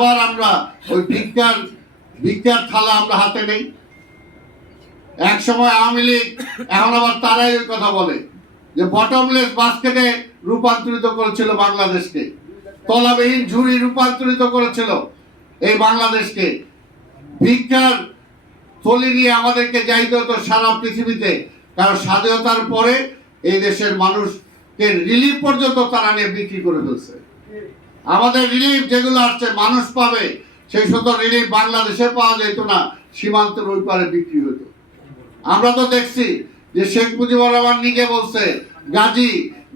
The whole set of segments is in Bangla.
আবার আমরা ওই ভিক্ষার ভিক্ষার থালা আমরা হাতে নেই। এক সময় আওয়ামী লীগ, এখন আবার তারাই ওই কথা বলে যে বটমলেস বাস্কেটে রূপান্তরিত করেছিল বাংলাদেশকে। তলাবিহীন ঝুড়ি রূপান্তরিত করেছিল এই বাংলাদেশকে। ভিক্ষার থলি নিয়ে আমাদেরকে যাইতে হতো সারা পৃথিবীতে, কারণ স্বাধীনতার পরে এই দেশের মানুষকে রিলিফ পর্যন্ত তারা নিয়ে বিক্রি করে ফেলছে। আমাদের রিলিফ যেগুলো আসছে, মানুষ পাবে। সেই সমস্ত রিলিফ বাংলাদেশে পাওয়া যেত না সীমান্তের ওই পারে বিক্রি হতো। আমরা তো দেখছি যে শেখ মুজিবুর রহমান নিজে বলছে, গাজী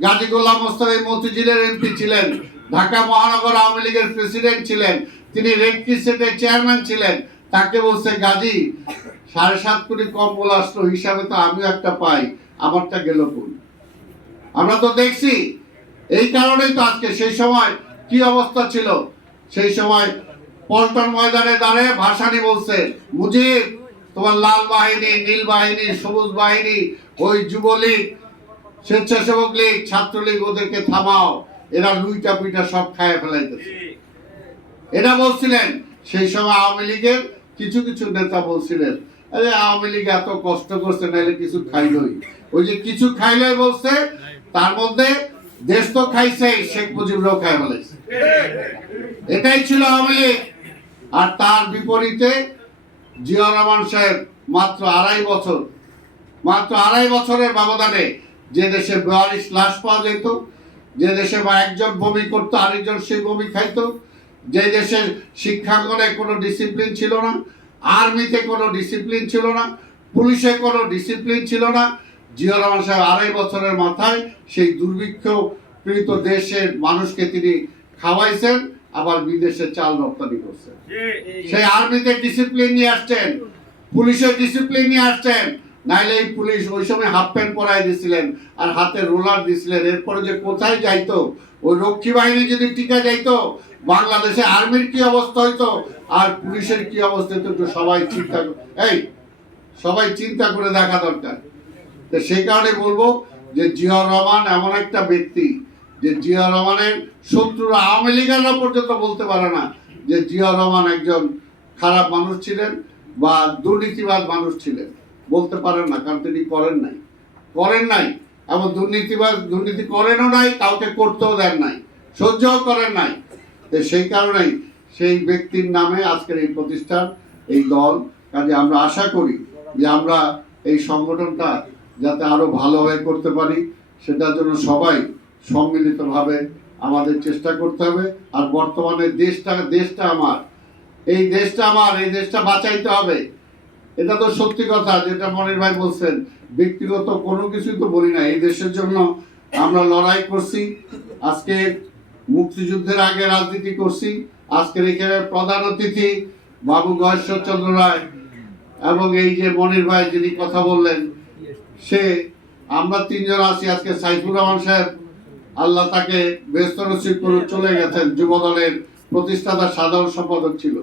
গাজী গোলাম মোস্তফা মতিঝিলের এমপি ছিলেন, ঢাকা মহানগর আওয়ামী লীগের প্রেসিডেন্ট ছিলেন, তিনি রেড ক্রিসেন্টের চেয়ারম্যান ছিলেন। তাকে বলছে, গাজী, সাড়ে সাত কোটি কম্বল আসলো, হিসাবে তো আমিও একটা পাই, আমারটা গেল কোন আমরা তো দেখছি, এই কারণেই তো আজকে সেই সময় কি অবস্থা ছিল? সেই সময় পল্টন ময়দানে দাঁড়িয়ে ভাসানি বলছে, মুজিব, তোমার লাল বাহিনী, নীল বাহিনী, সবুজ বাহিনী, ওই যুবলীগ, স্বেচ্ছাসেবক লীগ, ছাত্রলীগ ওদেরকে থামাও। এরা লুইটা পিটা সব খায় ফেলাইতেছে। এটা বলছিলেন, সেই সময় আওয়ামী লীগের কিছু কিছু নেতা বলছিলেন, আরে, আওয়ামী লীগ এত কষ্ট করছে, নাহলে কিছু খাইলই। ওই যে কিছু খাইলই বলছে, তার মধ্যে দেশ তো খাইছে শেখ মুজিবরাও খাই ফেলাইছে। এটাই ছিল আওয়ামী আর তার বিপরীতে জিয়া রহমান সাহেব মাত্র আড়াই বছর, মাত্র আড়াই বছরের ব্যবধানে যে দেশে বিয়াল্লিশ লাশ পাওয়া যেত, যে দেশে বা একজন বমি করতো, আরেকজন সেই বমি খাইতো, যে দেশে শিক্ষাঙ্গনে কোনো ডিসিপ্লিন ছিল না আর্মিতে কোনো ডিসিপ্লিন ছিল না, পুলিশে কোনো ডিসিপ্লিন ছিল না, জিয়া রহমান সাহেব আড়াই বছরের মাথায় সেই দুর্ভিক্ষ পীড়িত দেশের মানুষকে তিনি খাওয়াইছেন, আবার বিদেশে চাল রপ্তানি করছেন। সেই আর্মিতে ডিসিপ্লিন নিয়ে আসছেন পুলিশের ডিসিপ্লিন নিয়ে আসছেন, নাইলে এই পুলিশ ওই সময় হাফ প্যান্ট পরাই দিছিলেন আর হাতে রোলার দিছিলেন। এরপরে যে কোথায় যাইতো, ওই রক্ষী বাহিনী যদি টিকা যাইতো, বাংলাদেশে আর্মির কি অবস্থা হইতো? আর পুলিশের কি অবস্থা হইতো একটু সবাই চিন্তা এই, সবাই চিন্তা করে দেখা দরকার। তো সেই কারণে বলব যে জিয়া রহমান এমন একটা ব্যক্তি যে জিয়া রহমানের শত্রুরা আওয়ামী লীগেররা পর্যন্ত বলতে পারে না, যে জিয়া রহমান একজন খারাপ মানুষ ছিলেন বা দুর্নীতিবাদ মানুষ ছিলেন, বলতে পারেন না, কারণ তিনি করেন নাই। করেন নাই এবং দুর্নীতিবাদ, দুর্নীতি করেনও নাই, কাউকে করতেও দেন নাই, সহ্যও করেন নাই। তো সেই কারণেই সেই ব্যক্তির নামে আজকের এই প্রতিষ্ঠান, এই দল, কাজে আমরা আশা করি যে আমরা এই সংগঠনটা যাতে আরও ভালোভাবে করতে পারি, সেটার জন্য সবাই সম্মিলিতভাবে আমাদের চেষ্টা করতে হবে। আর বর্তমানে দেশটা দেশটা আমার। এই দেশটা আমার, এই দেশটা বাঁচাইতে হবে। এটা তো সত্যি কথা, যেটা মনির ভাই বলছেন। ব্যক্তিগত কোনো কিছুই তো বলি না। এই দেশের জন্য আমরা লড়াই করছি। আজকে মুক্তিযুদ্ধের আগে রাজনীতি করছি। আজকের এখানে প্রধান অতিথি বাবু গহেশ্বরচন্দ্র রায় এবং এই যে মনির ভাই যিনি কথা বললেন, সে, আমরা তিনজন আছি আজকে সাইফুর রহমান সাহেব। আল্লাহ তাকে ব্যস্ত নসিব করে চলে গেছেন। যুব দলের প্রতিষ্ঠাতা সাধারণ সম্পাদক ছিল।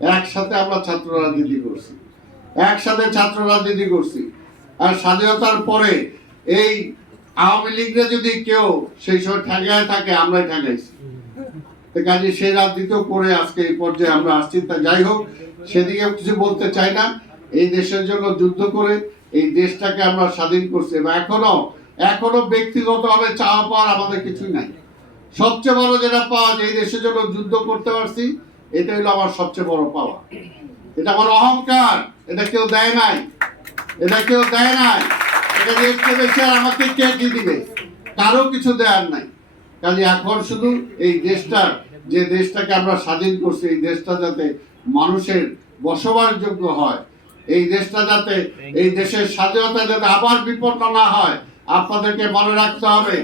একসাথে আমরা ছাত্র রাজনীতি করছি। একসাথে ছাত্র রাজনীতি করছি। আর স্বাধীনতার পরে এই আওয়ামী লীগরা যদি কেউ সেই সময় ঠেকায় থাকে, আমরাই ঠেকাইছি। কাজে সেই রাজনীতিও করে আজকে এই পর্যায়ে আমরা আসছি। তা যাই হোক, সেদিকে কিছু বলতে চাই না। এই দেশের জন্য যুদ্ধ করে এই দেশটাকে আমরা স্বাধীন করছি। এবং এখনও এখনও ব্যক্তিগতভাবে চাওয়া পাওয়ার আমাদের কিছুই নাই। সবচেয়ে বড় যেটা পাওয়া যে এই দেশের জন্য যুদ্ধ করতে পারছি, এটা হলো আমার সবচেয়ে বড় পাওয়া। এটা আমার অহংকার, এটা কেউ দেয় নাই। এটা কেউ দেয় নাই। এটা দেখতে বেশি আর আমাকে কে কি দিবে? কারও কিছু দেওয়ার নাই। কাজে এখন শুধু এই দেশটার, যে দেশটাকে আমরা স্বাধীন করছি, এই দেশটা যাতে মানুষের বসবাসযোগ্য হয়, এই দেশটা যাতে, এই দেশের স্বাধীনতা যাতে আবার বিপন্ন না হয় আপনাদেরকে মনে রাখতে হবে,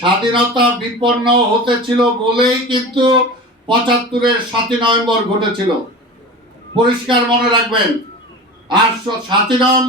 স্বাধীনতা বিপন্ন হতেছিল বলেই কিন্তু পঁচাত্তরের সাতই নভেম্বর ঘটেছিল। পরিষ্কার মনে রাখবেন আর সাতই নভেম্বর